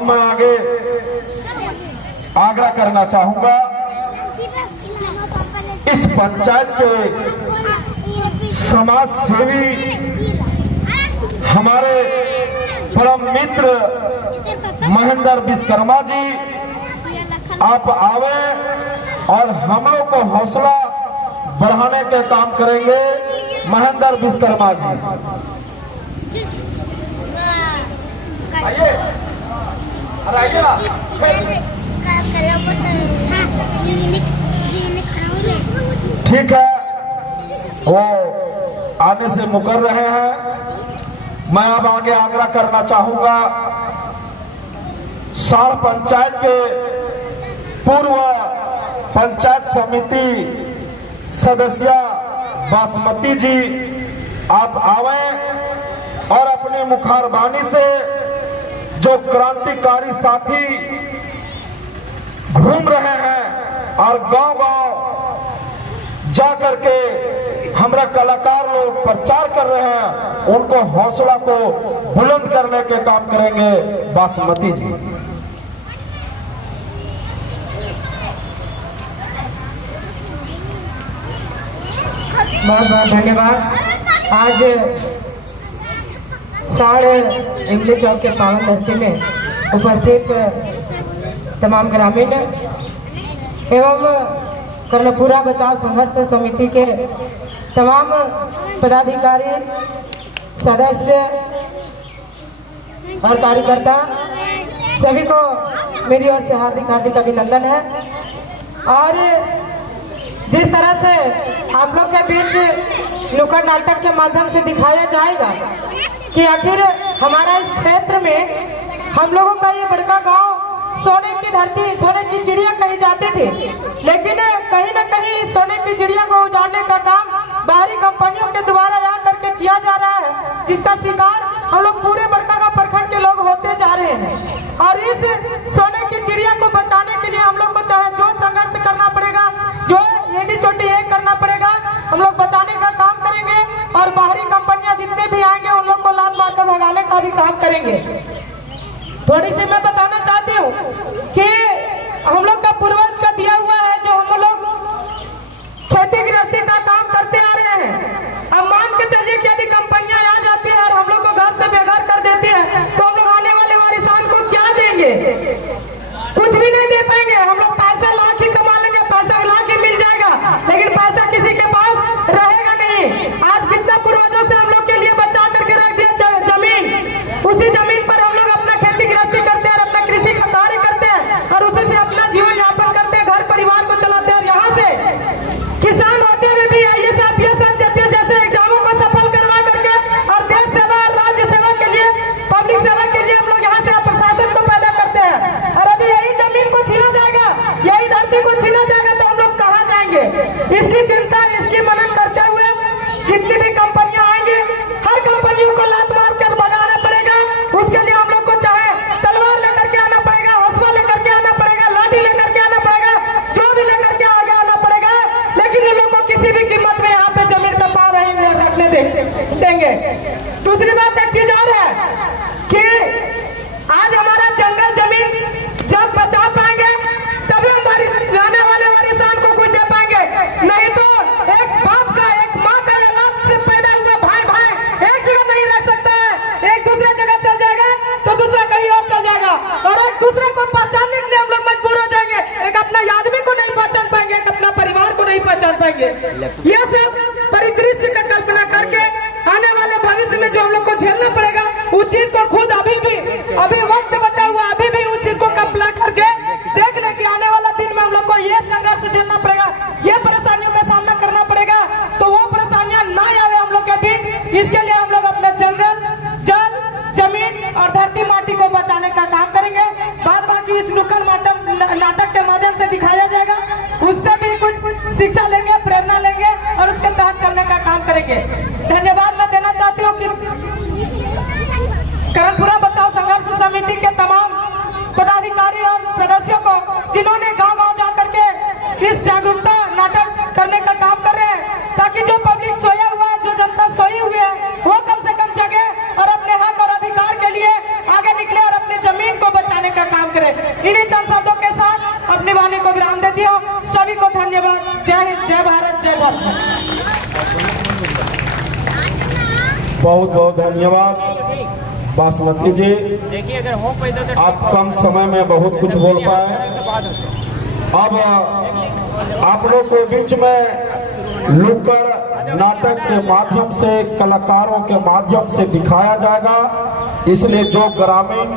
अब मैं आगे आग्रह करना चाहूंगा इस पंचायत के समाज सेवी हमारे परम मित्र महेंद्र विश्वकर्मा जी, आप आवे और हम लोग को हौसला बढ़ाने के काम करेंगे। महेंद्र विश्वकर्मा जी ठीक है, वो आने से मुकर रहे हैं। मैं अब आगे आग्रह करना चाहूंगा सार पंचायत के पूर्व पंचायत समिति सदस्य बासमती जी, आप आवे और अपनी मुखारबानी से जो क्रांतिकारी साथी घूम रहे हैं और गांव-गांव जाकर के हमारा कलाकार लोग प्रचार कर रहे हैं, उनको हौसला को बुलंद करने के काम करेंगे बासमती जी। बहुत बहुत धन्यवाद। आज साढ़े इमली चौक के पावन धरती में उपस्थित तमाम ग्रामीण एवं कर्णपुरा बचाव संघर्ष समिति के तमाम पदाधिकारी, सदस्य और कार्यकर्ता सभी को मेरी ओर से हार्दिक हार्दिक अभिनंदन है। और जिस तरह से आप लोग के बीच नुक्कड़ नाटक के माध्यम से दिखाया जाएगा कि आखिर हमारा इस क्षेत्र में हम लोगों का ये बड़का गांव सोने की धरती, सोने की चिड़िया कही जाती थी, लेकिन कहीं न कहीं सोने की चिड़िया को उजाड़ने का काम बाहरी कंपनियों के द्वारा यहाँ करके किया जा रहा है, जिसका शिकार हम लोग पूरे बड़का का प्रखंड के लोग होते जा रहे हैं। और इस सोने की चिड़िया को बचाने के लिए हम लोग को चाहे जो संघर्ष करना पड़ेगा, जो एडी चोटी एक करना पड़ेगा, हम लोग बचाने का काम करेंगे। और बाहरी कंपनियां जितने भी आएंगे उन लोग को लात मारकर भगाने का भी काम करेंगे। थोड़ी सी मैं बताना चाहती हूँ कि हम लोग का पूर्वज का दिया हुआ है, जो हम लोग खेती गृहस्थी का काम करते आ रहे हैं। अब मान के चलिए कि यदि कंपनियां आ जाती है और हम लोग को घर से बेघर कर देती है, तो हम लोग आने वाले वारिसान को क्या देंगे? कुछ भी नहीं दे पाएंगे। हम लोग पैसा लाख ही कमा लेंगे, पैसा लाख ही मिल जाएगा, लेकिन पैसा किसी के पास रहेगा नहीं। आज कितना पूर्वजों से हम लोग के लिए बचा करके रख दिया जमीन, उसी जमीन पर हम लोग अपना खेती गृहस्थी करते हैं, अपना कृषि का कार्य करते हैं और उसी से अपना जीवन यापन करते हैं, घर परिवार को चलाते हैं। और यहाँ से किसान होते हुए भी IAS, IPS, JPS जैसे एग्जामों को सफल करवा करके और देश सेवा और राज्य सेवा के लिए, पब्लिक सेवा के लिए हम लोग यहाँ से प्रशासन को पैदा करते हैं। और यदि यही जमीन को छीना जाएगा, यही धरती को छीना जाएगा, तो हम लोग कहाँ जाएंगे? इसकी चिंता, इसकी मनन करते हुए जितनी भी कंपनियां आएंगी, हर कंपनियों को लात मार कर भगाना पड़ेगा। उसके लिए हम लोग को चाहे तलवार लेकर के आना पड़ेगा, हौसला लेकर के आना पड़ेगा, लाठी लेकर के आना पड़ेगा, जो भी लेकर के आगे आना पड़ेगा, लेकिन इन लोगों को किसी भी कीमत में यहाँ पे जमीन पे पाँव नहीं रखने देंगे। दूसरी बात एक चीज और है कि आज हमारा जंगल जमीन जब बचा पाएंगे तभी हमारी आने वाले वारिसान को कुछ दे पाएंगे। नहीं तो एक बाप का, एक माँ का औलाद से पैदा हुआ भाई एक जगह नहीं रह सकता है। एक दूसरे जगह चल जाएगा तो दूसरा कहीं और चल जाएगा, और एक दूसरे को पहचानने के लिए हम लोग मजबूर हो जाएंगे। एक अपना आदमी को नहीं पहचान पाएंगे, एक अपना परिवार को नहीं पहचान पाएंगे। ये सब परिदृश्य का कल्पना करके आने वाले भविष्य में जो हम लोग को झेलना पड़ेगा, उस चीज को खुद अभी वक्त बचा हुआ, अभी भी उस चीज को कंप्लीट करके देख ले कि आने वाला दिन में हम लोग को ये संघर्ष झेलना पड़ेगा, ये परेशानियों का सामना करना पड़ेगा। तो वो परेशानियां ना आवे हम लोग के बीच, इसके लिए हम लोग अपने जंगल, जल, जमीन और धरती माटी को बचाने का काम करेंगे। बाद बाकी इस नुक्कड़ नाटक के माध्यम से दिखाया जाएगा, उससे भी कुछ शिक्षा लेंगे, प्रेरणा लेंगे और उसके तहत चलने का काम करेंगे। धन्यवाद मैं देना चाहती हूँ कि कर्णपुरा बचाव संघर्ष समिति के तमाम पदाधिकारी और सदस्यों को, जिन्होंने गांव-गांव जाकर के इस जागरूकता नाटक करने का काम कर रहे हैं, ताकि जो पब्लिक सोया हुआ है, जो जनता सोई हुई है, वो कम से कम जगे और अपने हक और अधिकार के लिए आगे निकले और अपनी जमीन को बचाने का अपनी वाणी को विराम देती हूँ। सभी को धन्यवाद। जय हिंद, जय भारत, जय भारत। बहुत बहुत धन्यवाद बासमती जी। आप कम समय में बहुत कुछ बोल पाए। अब आप लोग को बीच में नुक्कड़ नाटक के माध्यम से, कलाकारों के माध्यम से दिखाया जाएगा। इसलिए जो ग्रामीण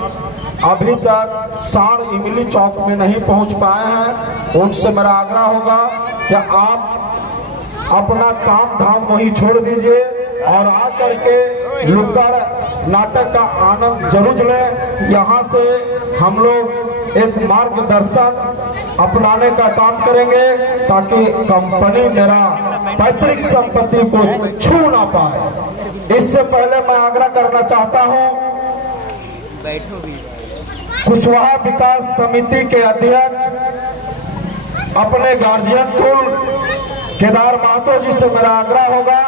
अभी तक साड़ इमली चौक में नहीं पहुंच पाए हैं, उनसे मेरा आग्रह होगा कि आप अपना काम धाम वहीं छोड़ दीजिए और आकर के नुक्कड़ नाटक का आनंद जरूर लें। यहाँ से हम लोग एक मार्गदर्शन अपनाने का काम करेंगे ताकि कंपनी मेरा पैतृक संपत्ति को छू ना पाए। इससे पहले मैं आग्रह करना चाहता हूँ, कुशवाहा विकास समिति के अध्यक्ष अपने गार्जियन कुल केदार महतो जी से मेरा आग्रह होगा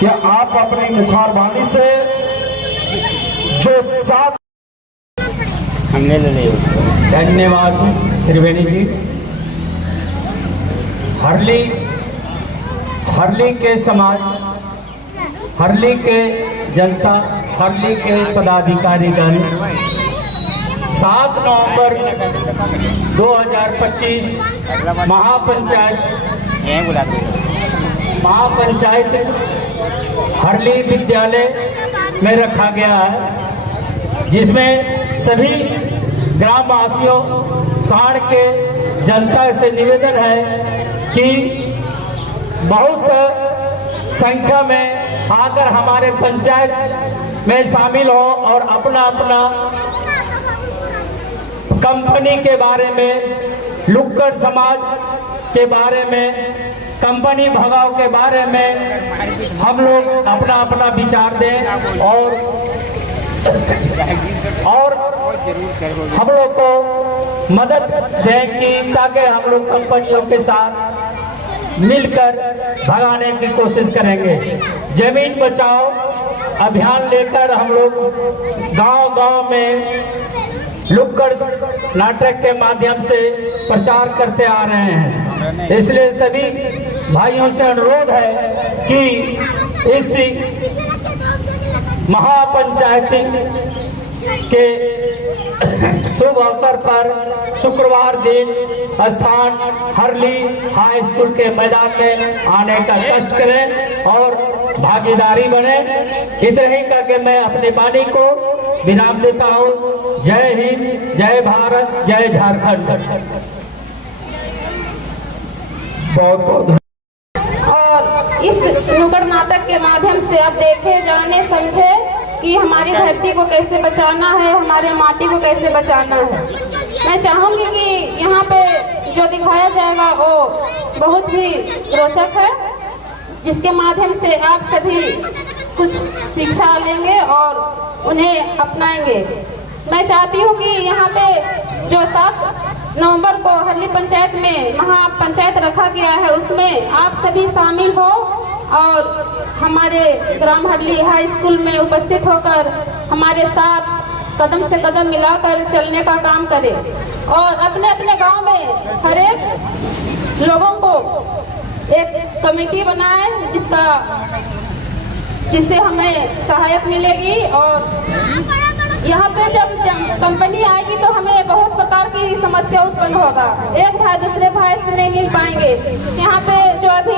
कि आप अपनी मुखारबानी से जो सात हमने ले लिया। धन्यवाद त्रिवेणी जी। हरली के समाज, हरली के जनता, हरली के पदाधिकारीगण 7 नवंबर 2025 महापंचायत हरली विद्यालय में रखा गया है, जिसमें सभी ग्रामवासियों, साड़ के जनता से निवेदन है कि बहुत संख्या में आकर हमारे पंचायत में शामिल हो और अपना अपना कंपनी के बारे में, लुक्कड़ समाज के बारे में, कंपनी भगाव के बारे में हम लोग अपना अपना विचार दें और हम लोग को मदद दें कि ताकि हम लोग कंपनियों के साथ मिलकर भगाने की कोशिश करेंगे। जमीन बचाओ अभियान लेकर हम लोग गांव-गांव में लुक्कड़ नाटक के माध्यम से प्रचार करते आ रहे हैं। इसलिए सभी भाइयों से अनुरोध है कि इस महापंचायती के शुभ अवसर पर शुक्रवार दिन स्थान हरली हाई स्कूल के मैदान में आने का कष्ट करें और भागीदारी बने। इतना ही करके मैं अपनी वाणी को विराम देता हूँ। जय हिंद, जय भारत, जय झारखंड। बहुत बहुत और इस नुक्कड़ नाटक के माध्यम से आप देखे, जाने, समझे कि हमारी धरती को कैसे बचाना है, हमारे माटी को कैसे बचाना है। मैं चाहूँगी कि यहाँ पे जो दिखाया जाएगा वो बहुत ही रोचक है, जिसके माध्यम से आप सभी कुछ शिक्षा लेंगे और उन्हें अपनाएंगे। मैं चाहती हूँ कि यहाँ पे जो 7 नवंबर को हरली पंचायत में महापंचायत रखा गया है, उसमें आप सभी शामिल हो और हमारे ग्राम हरली हाई स्कूल में उपस्थित होकर हमारे साथ कदम से कदम मिलाकर चलने का काम करें और अपने अपने गांव में हर एक लोगों को एक कमेटी बनाए जिससे हमें सहायता मिलेगी। और यहाँ पे जब कंपनी आएगी तो हमें बहुत प्रकार की समस्या उत्पन्न होगा। एक भाई दूसरे भाई से नहीं मिल पाएंगे। यहाँ पे जो अभी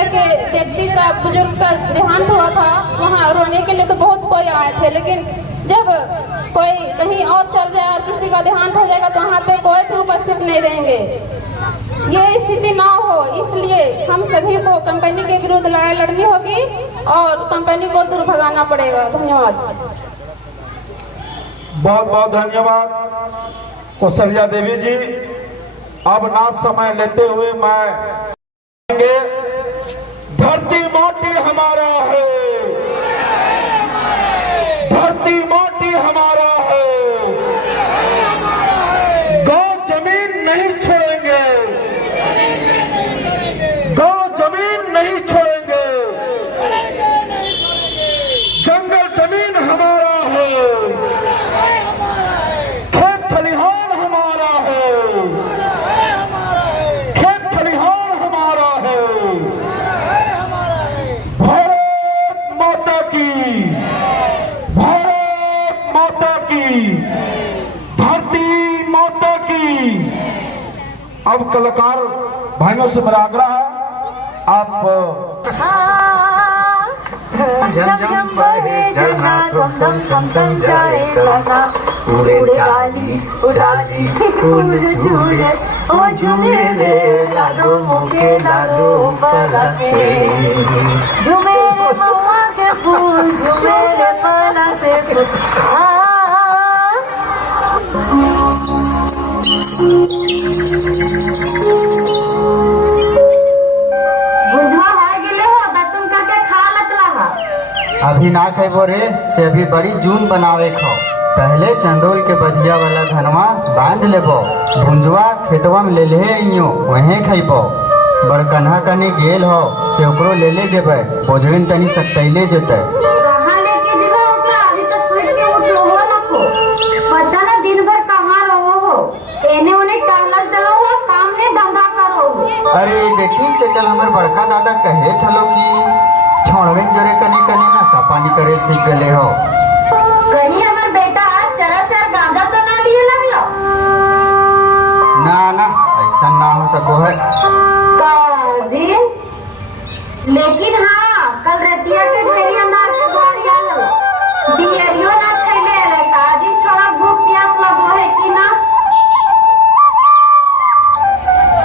एक व्यक्ति का, बुजुर्ग का देहांत हुआ था, वहाँ रोने के लिए तो बहुत कोई आए थे, लेकिन जब कोई कहीं और चल जाए और किसी का देहांत हो जाएगा तो वहाँ पे कोई भी उपस्थित नहीं रहेंगे। ये स्थिति ना हो, इसलिए हम सभी को कंपनी के विरुद्ध लड़ाई लड़नी होगी और कंपनी को दूर भगाना पड़ेगा। धन्यवाद। बहुत बहुत धन्यवाद कौशल्या देवी जी। अब ना समय लेते हुए मैं धरती माटी हमारा है, धरती माटी हमारा है, गौ जमीन नहीं छोड़ेंगे, गौ जमीन नहीं छोड़ेंगे, जंगल जमीन हमारा है, खेत खलिहान हमारा है, अब कलाकार भाइयों से मेरा आग्रह है, आप झम झम बहे झरना थम थम थम थम जाए तना उड़े डाली उड़ाली फूल झूले ओ झूले रे लाडो मोके लाडो परासे झूमे रे महुआ के फूल झूमे रे परा से फूल बुझवा है गिले हो दतुन करके खा लतला हा अभी ना खेबो रे से अभी बड़ी जून बनावे खो। पहले चंदोल के बधिया वाला धनवा बांध लेबो, भुंजवा खेतवा में ले ले अइयो वहीं खइबो। बड़कन्हा कने गेल हो से ओकरो ले जेबे, बोझविन तनी सकतैले जेते। कहाँ लेके जेबे ओकरा? अभी तो सुइत के उठलो हो न खो। पता ना दिन भर कहाँ रहो हो, एने ओने टहलल चलो हो, काम ने धंधा करो हो। अरे देखी चल हमर बड़का दादा कहे थलो कि छोड़वेन जोरे कने कने ना सपानी करे सीख गले हो। कहीं हमर बेटा चरस और गांजा तो ना लिए लगलो? ना ना ऐसा ना हो सको है काजी, लेकिन हाँ कल रतिया के ढेरी अंधार के घर आलो, बियरियो ना खैले ले काजी। छोड़ा भूख प्यास लगो है कि ना?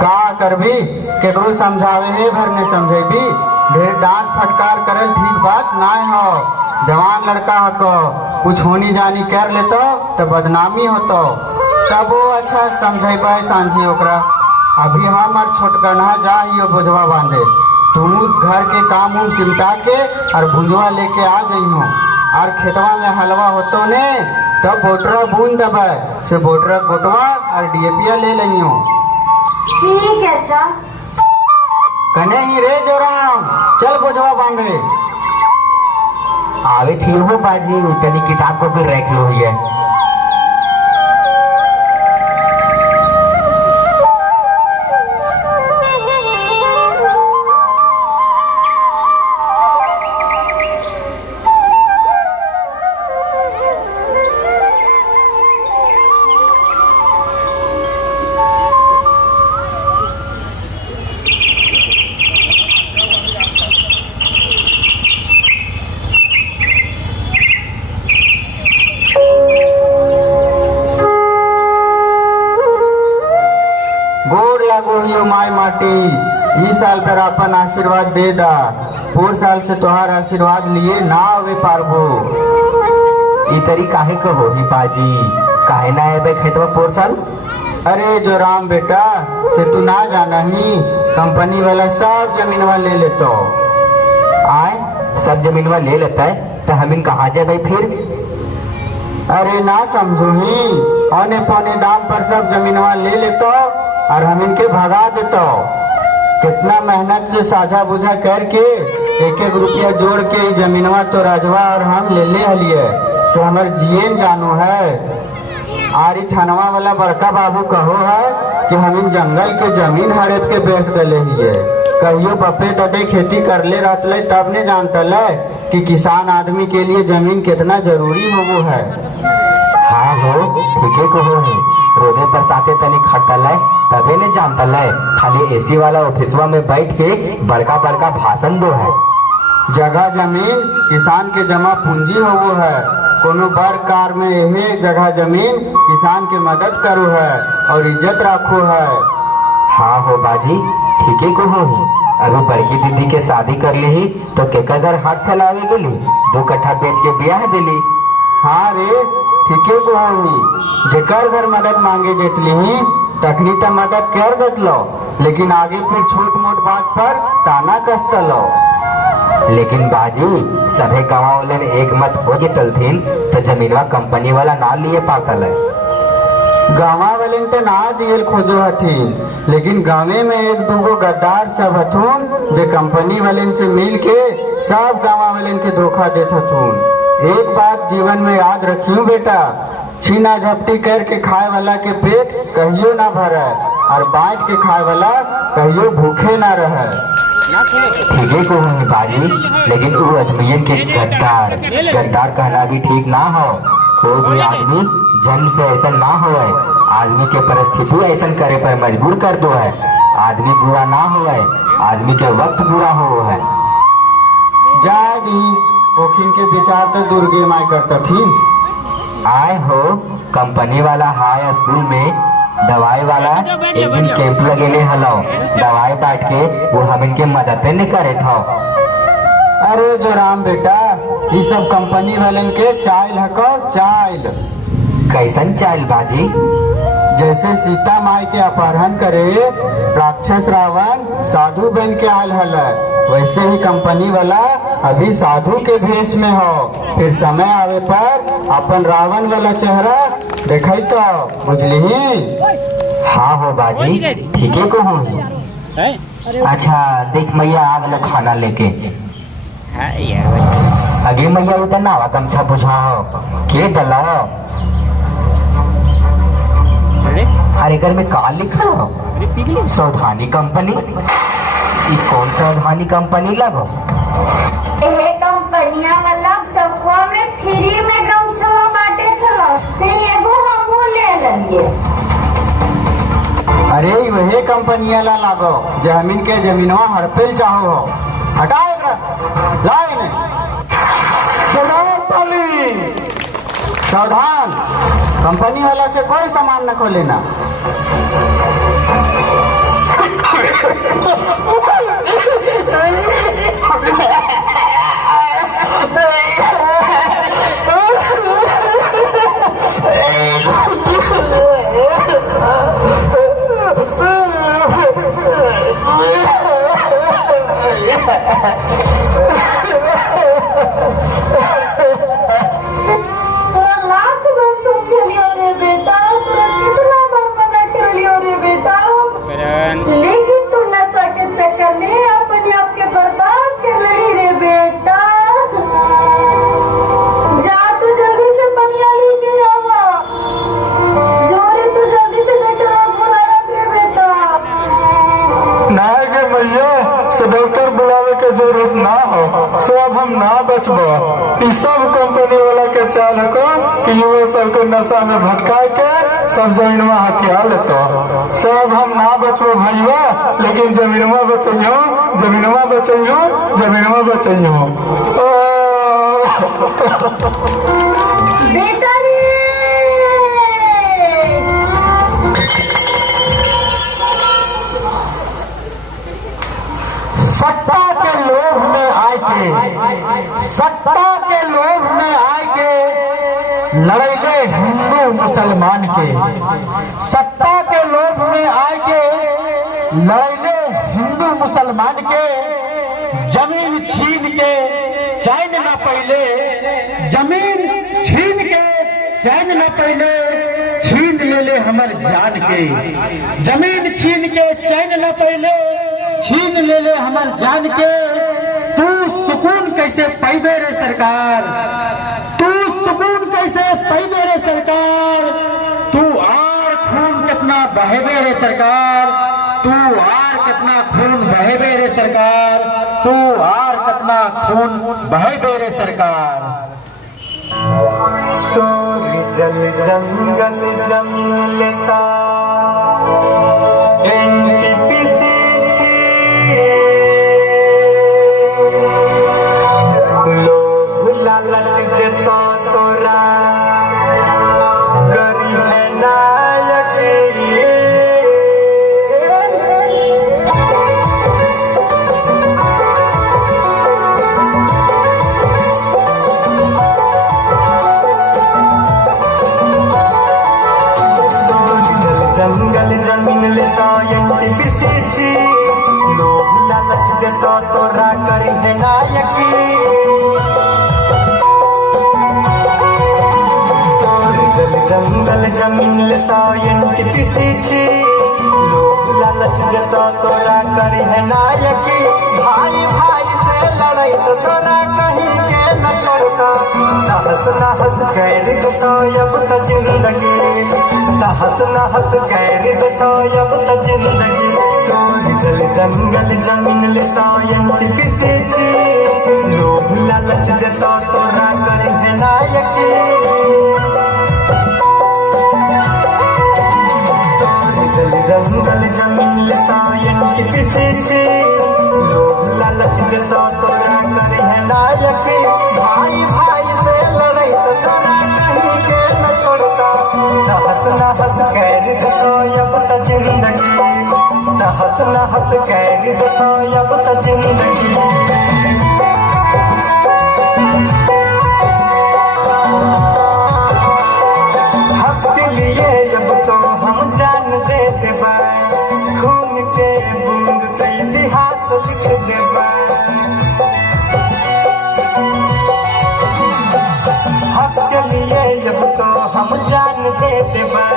का करबी केकरो समझावे है भर ने समझेबी। ढेर डांट फटकार करल ठीक बात ना हो। जवान लड़का हको कुछ होनी जानी कर लेतो तो बदनामी होतो, तब वो अच्छा समझेबे सांझी ओकरा। अभी हमार छोटकन्हा जा हियो बोझवा बांधे, तू घर के काम उम सिमटा के और भुंजवा लेके आ जइहो। और खेतवा में हलवा होतो ने तब बोटरा बूंद दबे से बोटरा गोटवा और डीएपिया ले लइयो। ठीक है अच्छा। कने ही रे जोराम चल बोझवा बांधे। आवे थी हो बाजी तनी किताब को भी रख लो है। माय माटी ई साल पर अपन आशीर्वाद दे दा, पूर साल से तोहार आशीर्वाद लिए ना आवे पारबो। ई तरी काहे कहो ही बाजी, काहे ना आवे खेतवा पूर साल? अरे जो राम बेटा से तू ना जाना ही, कंपनी वाला सब जमीनवा ले लेतो। आए सब जमीनवा ले लेता है तो हम कहाँ जाए फिर? अरे ना समझू ही, औने पौने दाम पर सब जमीनवा ले लेतो और हम इनके भगा देतो। कितना मेहनत से साझा बुझा करके एक एक रुपया जोड़ के जमीनवा तो राजवा और हम ले हलिए से हमार जियन जानू है। आरी थानवा वाला बड़का बाबू कहो है कि हम इन जंगल के जमीन हड़प के बेच गले हिए। कहियो बपे तटे खेती कर ले रहते तब ने जानता ले कि किसान आदमी के लिए जमीन कितना जरूरी हो वो है। हाँ हो ठीक है कहो है, रोदे पर साथे तनी खटल है तबे ने जानता है। खाली एसी वाला ऑफिसवा में बैठ के बड़का बड़का भाषण दो है। जगह जमीन किसान के जमा पूंजी हो वो है। कोनो बड़ कार में यही जगह जमीन किसान के मदद करो है और इज्जत रखो है। हाँ हो बाजी ठीक है कहो ही। अभी बड़की दीदी के शादी कर ली ही तो केकर घर हाथ फैलावे गेली, 2 कट्ठा बेच के ब्याह दिली। हाँ रे ठीक है कहो ही, जेकर घर मदद मांगे जेतली ही तखनी तो मदद कर देतलो, लेकिन आगे फिर छोट मोट बात पर ताना कसतलो। लेकिन बाजी सभे गाँव वाले एक मत हो जतलथिन तो जमीनवा कंपनी वाला ना लिए पातल है। गाँवा वाले तो ना दियल खोजो हथिन, लेकिन गाँवे में 1-2 गद्दार सब हथुन जे कंपनी वाले से मिल के सब गाँवा वाले के धोखा देत हथुन। एक बात जीवन में याद रखियो बेटा, छीना झपटी करके खाए वाला के पेट कहियो ना भरे और बांट के खाए वाला कहियो भूखे ना रहे। ठीक है को बाजी, लेकिन वो आदमियन के गद्दार कहना भी ठीक ना हो। कोई भी आदमी जन्म से ऐसा ना हो आदमी के परिस्थिति ऐसा करे पर मजबूर कर दो है। आदमी बुरा ना हो है, आदमी के वक्त बुरा हो है। जागी ओखिन के विचार तो दुर्गे माई करता थी। आए हो कंपनी वाला हाई स्कूल में दवाई वाला एक दिन कैंप लगेले हलो। दवाई बांट के वो हम इनके मदद नहीं करे था। अरे जो राम बेटा, ये सब कंपनी वालन के चाइल हको चाइल। कैसन चाइल बाजी? जैसे सीता माई के अपहरण करे राक्षस रावण साधु बन के आयल हल, वैसे ही कंपनी वाला अभी साधु के भेष में हो। फिर समय आवे पर अपन रावण वाला चेहरा देखई तो बुझली। हाँ हो बाजी, ठीक है को हो। अच्छा देख मैया आ गलो खाना लेके। अगे मैया उधर नावा गमछा बुझा हो के दलो। अरे घर में का लिखा हो? सावधानी कंपनी। ये कौन सावधानी कंपनी लगो? एहे कंपनिया वाला चकुआ में फ्री में गमछवा बांटे थला से एगो हमहू ले ललिए। अरे वही कंपनिया ला लागो जमीन के जमीनवा हड़पेल चाहो हो। हटाओ एकरा, लाए नहीं। सावधान, कंपनी वाला से कोई सामान न खोलेना। डॉक्टर बुलावे के जरूरत ना हो, सब हम ना बचबो। इस सब कंपनी वाला के चाल को कि युवा सब के नशा में भटका के सब जमीनवा हथिया लेतो। सब हम ना बचबो भैया, लेकिन जमीनवा बचइयो, जमीनवा बचइयो, जमीनवा बचइयो। बेटा सत्ता के लोभ में आके, सत्ता के लोभ में आके लड़ैले हिंदू मुसलमान के। सत्ता के लोभ में आके लड़ैले हिंदू मुसलमान के। जमीन छीन के चैन न पहले, जमीन छीन के चैन न पहले, छीन ले ले हमर जान के। जमीन छीन के चैन न पहले, छीन ले ले हमर जान के। तू सुकून कैसे पैबे रे सरकार, तू सुकून कैसे पैबे रे सरकार। तू आर खून कितना बहेबे रे सरकार, तू आर कितना खून बहेबे रे सरकार, तू आर कितना खून बहेबे रे सरकार। तोरी जल जंगल जमीन लेता एनटीपीसी लोभ लालच देता तोरा करी है नायक। जंगल जमीन लेता एनटीपीसी लोभ लालच देता तोरा करी है नायकी। जंगल जमीन लेता एनटीपीसी लोभ लालच देता तोरा करी है नायकी। भाई भाई से लड़ाई तो तोरा कहीं के न छोड़ता। नहस नहस कैर देता अब तो जिंदगी, नहस नहस कैर देता अब तो जिंदगी। जंगल जमीन लेता एनटीपीसी लोभ लालच देता तोरा करी है नायकी। नहस कैर देता अब तो जिंदगी। हक के लिए अब तो हम जान देते बाय, खून के बूंद से इतिहास लिख दे बाय। हक के लिए अब तो हम जान देते बाय,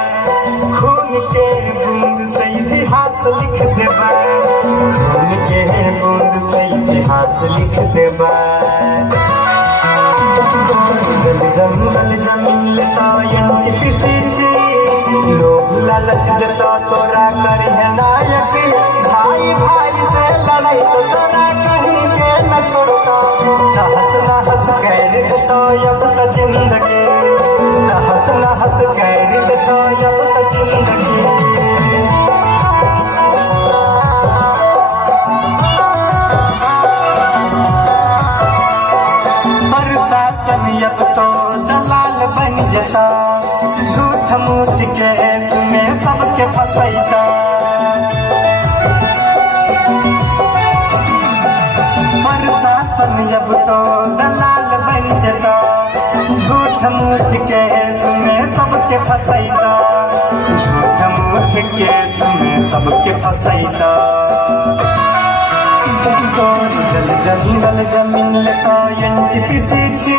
खून के बूंद से इतिहास लिख दे बाय। खून के बूंद से इतिहास लिख दे बाय। जंगल जमीन लेता किसी लोग लालच देता तोरा करी है नायक। भाई भाई से लड़ाई तो तोरा कहीं के न छोड़ता। नहस नहस कैर देता अब तो जिंदगी। नहस नहस कैर देता अब तो जिंदगी। अब तो दलाल बन जता, झूठ मूठ के तुम्हें सबके फसैता। प्रशासन अब तो दलाल बन जता, झूठ मूठ के तुम्हें सबके फसैता। झूठ मूठ के तुम्हें सबके फसैता। जंगल जमीन लेता किसी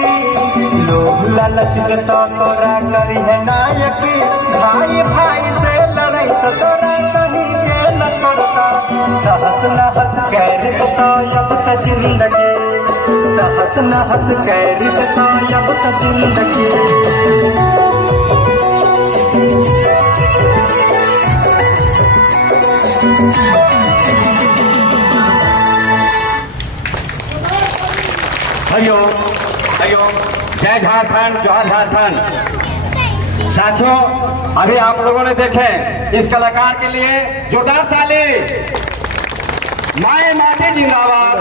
लोग लालच देता तोरा करी है नायक। भाई भाई से लड़ाई तो तोरा कहीं के न छोड़ता। नहस नहस कैर देता अब तो जिंदगी। नहस नहस कैर देता अब तो जिंदगी। हरिओ हरिओ, जय झारखंड, जय झारखंड। साथियों, अभी आप लोगों ने देखे इस कलाकार के लिए जोरदार ताली। माए माटी जिंदाबाद,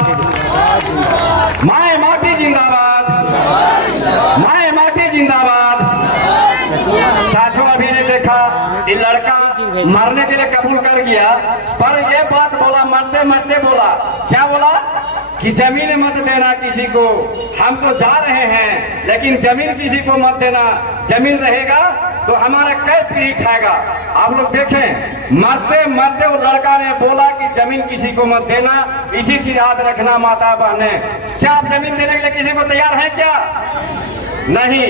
माए माटी जिंदाबाद, माए माटी जिंदाबाद। साथियों, अभी ने देखा ये लड़का मरने के लिए कबूल कर गया, पर ये बात बोला, मरते मरते बोला, क्या बोला कि जमीन मत देना किसी को, हम तो जा रहे हैं लेकिन जमीन किसी को मत देना। जमीन रहेगा तो हमारा कई पीढ़ी खाएगा। आप लोग देखें, मरते मरते वो लड़का ने बोला कि जमीन किसी को मत देना। इसी चीज याद रखना माता बहने। क्या आप जमीन देने के लिए किसी को तैयार हैं क्या? नहीं।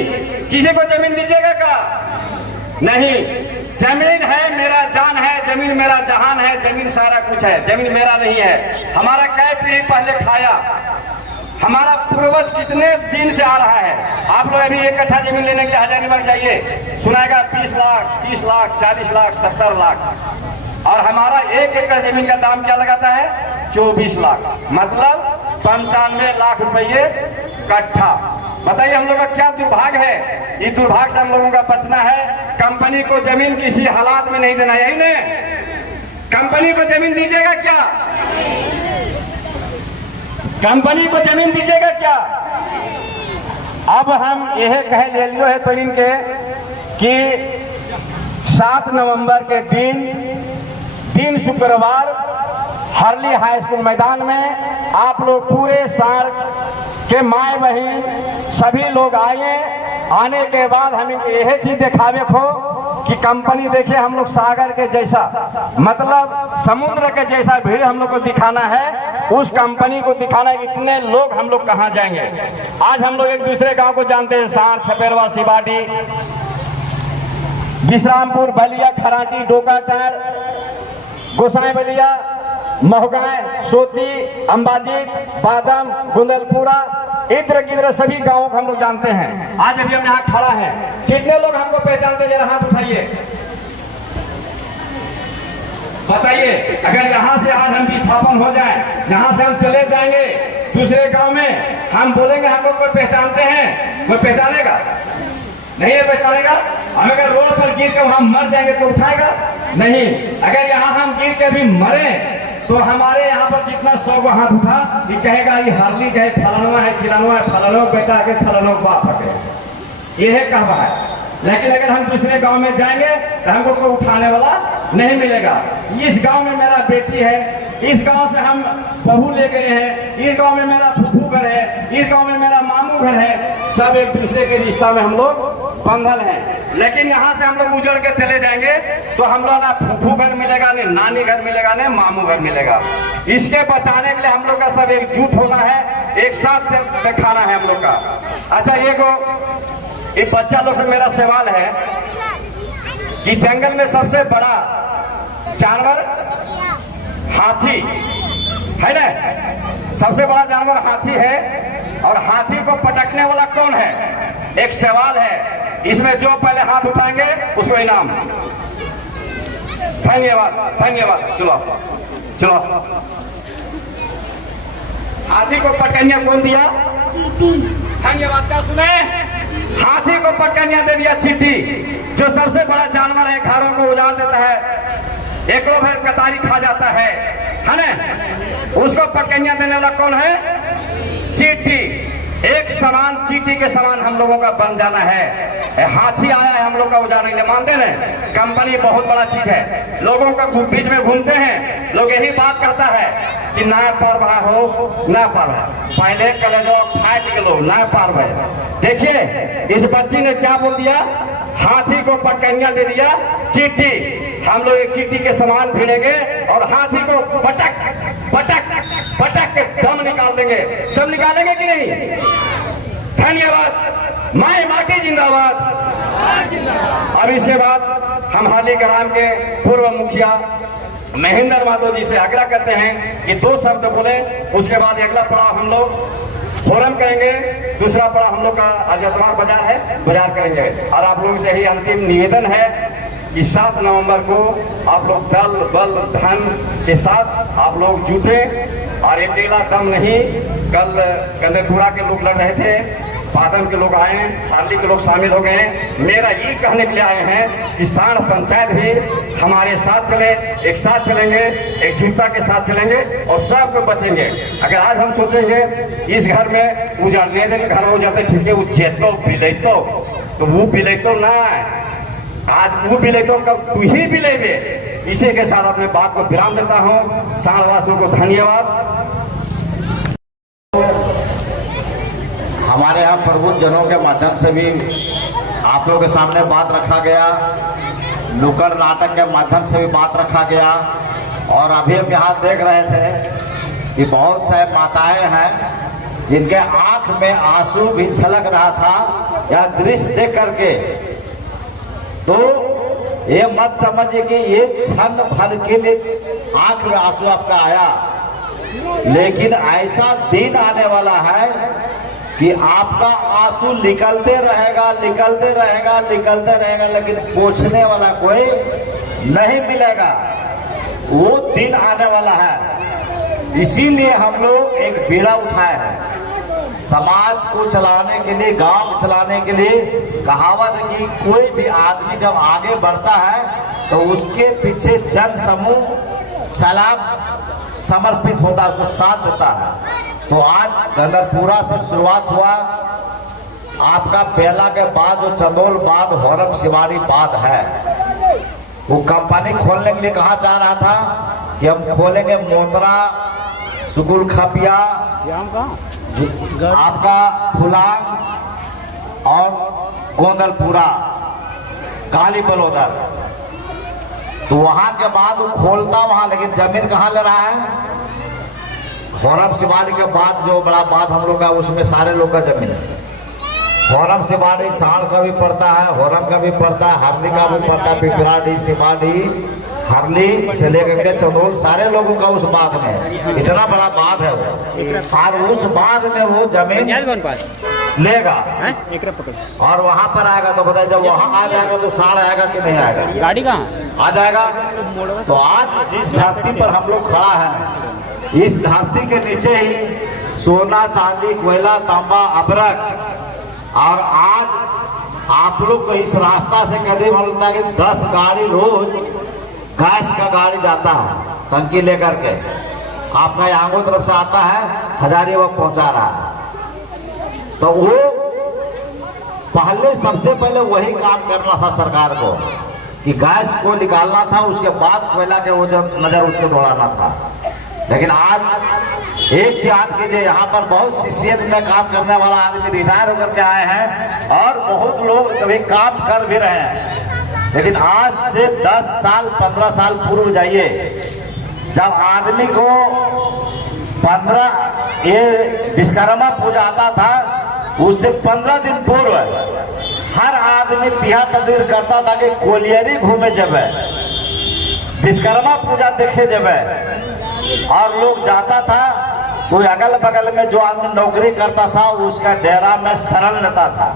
किसी को जमीन दीजिएगा क्या? नहीं। जमीन है मेरा जान है, जमीन मेरा जहान है, जमीन सारा कुछ है, जमीन मेरा नहीं है। हमारा कई पीढ़ी पहले खाया, हमारा पूर्वज कितने दिन से आ रहा है। आप लोग अभी एक कट्ठा जमीन लेने के लिए हजारीबाग जाइए, सुनाएगा 20 लाख, 30 लाख, 40 लाख, 70 लाख। और हमारा 1 एकड़ जमीन का दाम क्या लगाता है? 24 लाख, मतलब 95 लाख रुपये कट्ठा। बताइए हम लोग का क्या दुर्भाग्य है। इस दुर्भाग्य से हम लोगों का बचना है। कंपनी को जमीन किसी हालात में नहीं देना, यही ने कंपनी को जमीन दीजिएगा क्या? कंपनी को जमीन दीजिएगा क्या? अब हम यह कह ले लियो है तो इनके कि 7 नवंबर के दिन शुक्रवार हरली हाई स्कूल मैदान में आप लोग पूरे साल के माए बहन सभी लोग आए। आने के बाद हम यह चीज दिखावे को कि कंपनी देखिए हम लोग सागर के जैसा, मतलब समुद्र के जैसा भीड़ हम लोग को दिखाना है। उस कंपनी को दिखाना, इतने लोग हम लोग कहाँ जाएंगे। आज हम लोग एक दूसरे गांव को जानते हैं, सार, छपेरवा, सिवाडी, विश्रामपुर, बलिया, खराटी, डोका टायर, गोसाई बलिया, महोगाय, सोती, अंबाजीत, बादम, गुंदलपुरा, इधर किधर सभी गांवों को हम लोग जानते हैं। आज अभी हम यहाँ खड़ा है, कितने लोग हमको पहचानते हैं? जरा हाथ उठाइए, बताइए। अगर यहाँ से आज हम विस्थापन हो जाए, यहाँ से हम चले जाएंगे दूसरे गांव में, हम बोलेंगे हम लोग को पहचानते हैं, कोई पहचानेगा? नहीं पहचानेगा। हम अगर रोड पर गिर के हम मर जाएंगे तो उठाएगा? नहीं। अगर यहाँ हम गिर के भी मरे तो हमारे यहाँ पर जितना 100 को हाथ उठा, ये कहेगा ये हरली गए, फलाना है, चिलाना है, फलाना बेटा के, फलाना बाप है, यह कहवा है। लेकिन अगर हम दूसरे गांव में जाएंगे तो हमको कोई उठाने वाला नहीं मिलेगा। इस गांव में मेरा बेटी है, इस गांव से हम बहू ले गए हैं, इस गांव में मेरा फूफू घर है, इस गांव में मेरा मामू घर है, सब एक दूसरे के रिश्ता में हम लोग बंधल हैं। लेकिन यहाँ से हम लोग उजड़ के चले जाएंगे तो हम लोग ना फूफू घर मिलेगा, नहीं नानी घर मिलेगा, नहीं मामू घर मिलेगा। इसके बचाने के लिए हम लोग का सब एकजुट होना है, एक साथ खाना है हम लोग का। अच्छा ये बच्चा लोग से मेरा सवाल है कि जंगल में सबसे बड़ा जानवर हाथी है ना, सबसे बड़ा जानवर हाथी है, और हाथी को पटकने वाला कौन है? एक सवाल है, इसमें जो पहले हाथ उठाएंगे उसको इनाम। धन्यवाद धन्यवाद। चलो चलो, हाथी को पटकनिया कौन दिया? चींटी। धन्यवाद। क्या सुने? हाथी को पटकनिया दे दिया चींटी, जो सबसे बड़ा जानवर है, घरों को उजाड़ देता है, एक भर कतारी खा जाता है ना, उसको पटकनिया देने वाला कौन है? चींटी। एक समान चींटी के समान हम लोगों का बन जाना है। हाथी आया है हम लोग का उजाड़ने के लिए, मानते हैं? कंपनी बहुत बड़ा चीज है, लोगों का बीच में घूमते हैं, लोग यही बात करता है कि ना पारवा हो ना पारवा, पहले कलेजो फाट के लोग ना पारवा। देखिए इस बच्ची ने क्या बोल दिया? हाथी को पटकनिया दे दिया चींटी। हम लोग एक चींटी के समान भिड़ेंगे और हाथी को पटक पटक पटक के दम निकाल देंगे। दम निकालेंगे कि नहीं? धन्यवाद। माई माटी जिंदाबाद। अब इसके बाद हम हाल ही ग्राम के पूर्व मुखिया महेंद्र माधो जी से आग्रह करते हैं कि 2 शब्द बोले, उसके बाद अगला पड़ाव हम लोग फोरम करेंगे, दूसरा पड़ाव हम लोग का आज एतवार बाजार है, बाजार करेंगे। और आप लोगों से ही अंतिम निवेदन है कि 7 नवंबर को आप लोग दल बल धन के साथ आप लोग जुटे, और अकेला दम नहीं। कल गंदेपुरा के लोग लड़ रहे थे, पादम के लोग आए, हार्ली के लोग शामिल हो गए। मेरा ये कहने के लिए आए हैं कि सांड पंचायत भी हमारे साथ चले, एक साथ चलेंगे, एकजुटता के साथ चलेंगे और सबको बचेंगे। अगर आज हम सोचेंगे इस घर में उजाड़ने देंगे, घर में उजाड़ते ठीक है, वो जेतो पिलेतो तो वो पिलेतो ना, आज वो पिलेतो कल तू ही पिलेबे। इसी के साथ अपने बात को विराम देता हूँ। सांडवासियों को धन्यवाद। हमारे यहाँ प्रबुद्ध जनों के माध्यम से भी आप लोगों के सामने बात रखा गया, नुक्कड़ नाटक के माध्यम से भी बात रखा गया, और अभी हम यहाँ देख रहे थे कि बहुत सारे माताएं हैं जिनके आंख में आंसू भी छलक रहा था यह दृश्य देख करके। तो ये मत समझिए कि ये क्षण भर के लिए आंख में आंसू आपका आया, लेकिन ऐसा दिन आने वाला है कि आपका आंसू निकलते रहेगा, निकलते रहेगा, निकलते रहेगा, लेकिन पोंछने वाला कोई नहीं मिलेगा। वो दिन आने वाला है। इसीलिए हम लोग एक बीड़ा उठाए हैं समाज को चलाने के लिए, गांव को चलाने के लिए। कहावत है कि कोई भी आदमी जब आगे बढ़ता है तो उसके पीछे जन समूह सलाम समर्पित होता है, उसको साथ देता है। तो आज गंदरपुरा से शुरुआत हुआ, आपका बेला के बाद जो चंदोल बाद होरम शिवानी बाद है, वो कंपनी खोलने के लिए कहा जा रहा था कि हम खोलेंगे मोतरा, सुगुल खपिया, आपका फुलांग और गोंदलपुरा, काली बलोदर। तो वहां के बाद वो खोलता वहां, लेकिन जमीन कहाँ ले रहा है? होरम शिवानी के बाद जो बड़ा बात हम लोग का, उसमें सारे लोग का जमीन है। होरम शिवानी सांड का भी पड़ता है, होरम का भी पड़ता है, हरली का भी पड़ता है, पिपराडी शिवानी हरली से लेकर के चंदोल सारे लोगों का उस बाग में इतना बड़ा बाग है वो, और उस बाग में वो जमीन लेगा और वहां पर आएगा। तो बताइए जब वहां आ जाएगा तो सांड आएगा कि नहीं आएगा? गाड़ी कहाँ आ जाएगा। तो आज जिस धरती पर हम लोग खड़ा है, इस धरती के नीचे ही सोना चांदी कोयला तांबा अबरक, और आज आप लोग को इस रास्ता से करीब मिलता है कि 10 गाड़ी रोज गैस का गाड़ी जाता है टंकी लेकर के, आपका यहाँ की तरफ से आता है, हजारीबाग पहुंचा रहा है। तो वो पहले सबसे पहले वही काम करना था सरकार को कि गैस को निकालना था, उसके बाद कोयला के वो जब नजर उसको दौड़ाना था। लेकिन आज एक चीज याद कीजिए, यहाँ पर बहुत सीसीएल में काम करने वाला आदमी रिटायर होकर के आए हैं और बहुत लोग कभी काम कर भी रहे हैं। लेकिन आज से 10 साल 15 साल पूर्व जाइए, जब आदमी को 15 ये विश्वकर्मा पूजा आता था, उससे 15 दिन पूर्व हर आदमी तिहा तदबीर करता था कि कोलियरी घूमे जब विश्वकर्मा पूजा देखे जब, और लोग जाता था तो अगल बगल में जो आदमी नौकरी करता था उसका डेरा में शरण लेता था,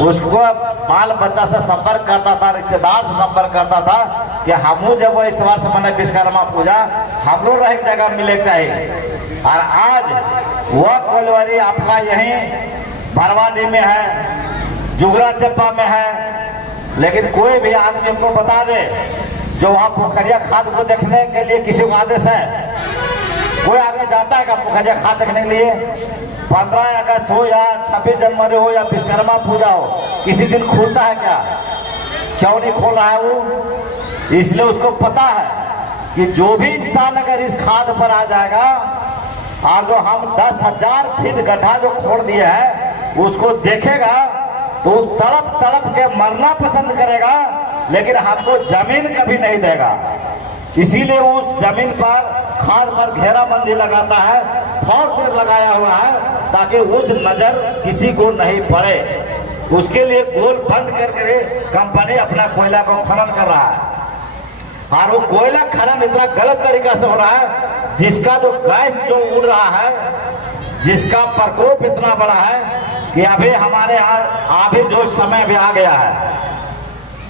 उसको बाल बच्चा से संपर्क करता था, रिश्तेदार से संपर्क करता था कि हमू जब इस वर्ष मैंने विश्वकर्मा पूजा हमरो रह जगह मिले चाहिए। और आज वह कोलवरी आपका यहीं बरवाडी में है, जुगरा चप्पा में है, लेकिन कोई भी आदमी को बता दे जो वहाँ पोखरिया खाद को देखने के लिए किसी को आदेश है, कोई आदमी जाता है क्या पोखरिया खाद देखने के लिए? 15 अगस्त हो या 26 जनवरी हो या विश्वकर्मा पूजा हो, किसी दिन खुलता है क्या? क्यों नहीं खोल रहा है वो? इसलिए उसको पता है कि जो भी इंसान अगर इस खाद पर आ जाएगा और जो हम 10,000 फीट गड्ढा जो खोल दिए हैं उसको देखेगा तो तड़प तड़प के मरना पसंद करेगा, लेकिन हमको जमीन कभी नहीं देगा। इसीलिए उस जमीन पर खाद पर घेराबंदी लगाता है, फौर से लगाया हुआ है ताकि उस नजर किसी को नहीं पड़े। उसके लिए गोल बंद करके कंपनी अपना कोयला को खनन कर रहा है, और वो कोयला खनन इतना गलत तरीका से हो रहा है जिसका जो गैस जो उड़ रहा है, जिसका प्रकोप इतना बड़ा है कि अभी हमारे यहाँ अभी जो समय भी आ गया है,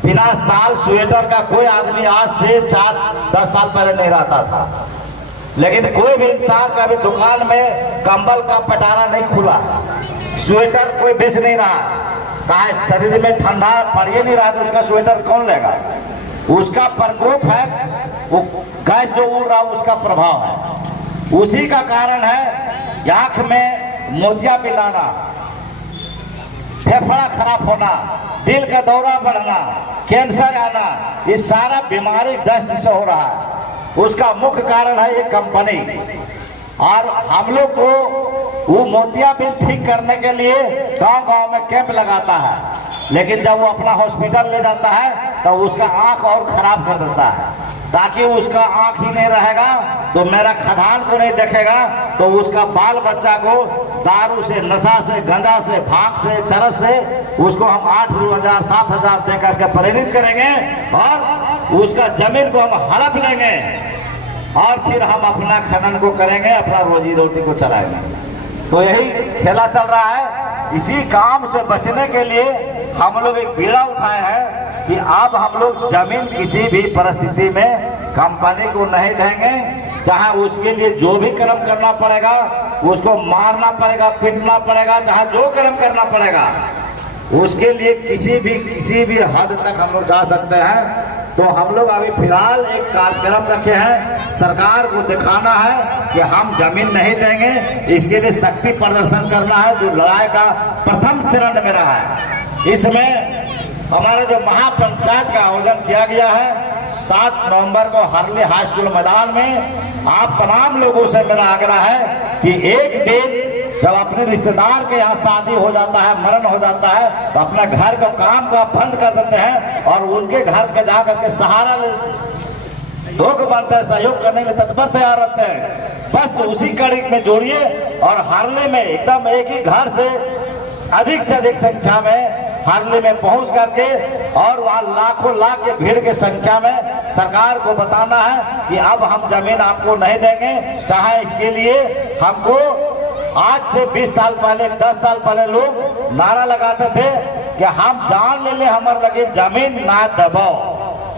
बिना साल स्वेटर का कोई आदमी आज से 4-10 साल पहले नहीं रहता था। लेकिन कोई भी इंसान का भी दुकान में कंबल का पटारा नहीं खुला, स्वेटर कोई बेच नहीं रहा, कहा शरीर में ठंडा पड़ ही नहीं रहा तो उसका स्वेटर कौन लेगा? उसका प्रकोप है, वो गैस जो उड़ रहा उसका प्रभाव है। उसी का कारण है आंख में मोतियाबिंद आना, फेफड़ा खराब होना, दिल का दौरा बढ़ना, कैंसर आना, ये सारा बीमारी डस्ट से हो रहा है। उसका मुख्य कारण है ये कंपनी। और हम लोग को वो मोतियाबिंद ठीक करने के लिए गांव-गांव में कैंप लगाता है, लेकिन जब वो अपना हॉस्पिटल ले जाता है तो उसका आंख और खराब कर देता है, ताकि उसका आंख ही नहीं रहेगा तो मेरा खदान को नहीं देखेगा, तो उसका बाल बच्चा को दारू से, नशा से, गंजा से, भांग से, चरस से उसको हम 8,000 7,000 दे करके प्रेरित करेंगे और उसका जमीन को हम हड़प लेंगे और फिर हम अपना खनन को करेंगे, अपना रोजी रोटी को चलाएंगे। तो यही खेला चल रहा है। इसी काम से बचने के लिए हम लोग एक बीड़ा उठाए हैं कि अब हम लोग जमीन किसी भी परिस्थिति में कंपनी को नहीं देंगे, चाहे उसके लिए जो भी कर्म करना पड़ेगा, उसको मारना पड़ेगा, पीटना पड़ेगा, चाहे जो कर्म करना पड़ेगा, उसके लिए किसी भी हद तक हम लोग जा सकते हैं। तो हम लोग अभी फिलहाल एक कार्यक्रम रखे हैं, सरकार को दिखाना है कि हम जमीन नहीं देंगे, इसके लिए शक्ति प्रदर्शन करना है, जो लड़ाई का प्रथम चरण में रहा है। इसमें हमारे जो महापंचायत का आयोजन किया गया है 7 नवंबर को हरली हाई स्कूल मैदान में। आप तमाम लोगों से मेरा आग्रह है कि एक दिन जब अपने रिश्तेदार के यहाँ शादी हो जाता है, मरण हो जाता है, तो अपना घर का काम का बंद कर देते हैं और उनके घर के जा करके सहारा लोग बनते हैं, सहयोग करने के लिए तत्पर तैयार रहते हैं। बस उसी कड़ी में जोड़िए और हारले में एकदम एक ही घर से अधिक संख्या में हारले में पहुंच करके और वहाँ लाखों लाख के भीड़ के संख्या में सरकार को बताना है कि अब हम जमीन आपको नहीं देंगे। चाहे इसके लिए हमको आज से 20 साल पहले, 10 साल पहले लोग नारा लगाते थे कि हम जान ले हमारे लगे जमीन ना दबाओ,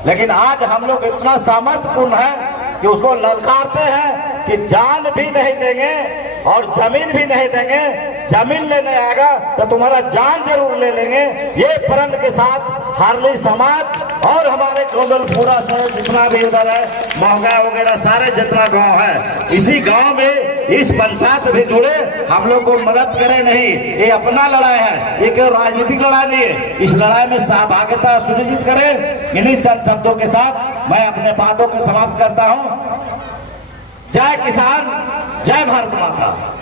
लेकिन आज हम लोग इतना सामर्थ्यपूर्ण है कि उसको ललकारते हैं कि जान भी नहीं देंगे और जमीन भी नहीं देंगे। जमीन लेने आएगा तो तुम्हारा जान जरूर ले लेंगे। ये प्रण के साथ हारली समाज और हमारे गोंदलपुरा से जितना भी उधर है महंगा वगैरह सारे जितना गांव है, इसी गांव में इस पंचायत भी जुड़े, हम लोग को मदद करें। नहीं, ये अपना लड़ाई है, ये कोई राजनीतिक लड़ाई नहीं है। इस लड़ाई में सहभागिता सुनिश्चित करें। इन्हीं चंद शब्दों के साथ मैं अपने बातों को समाप्त करता हूं। जय किसान, जय भारत माता।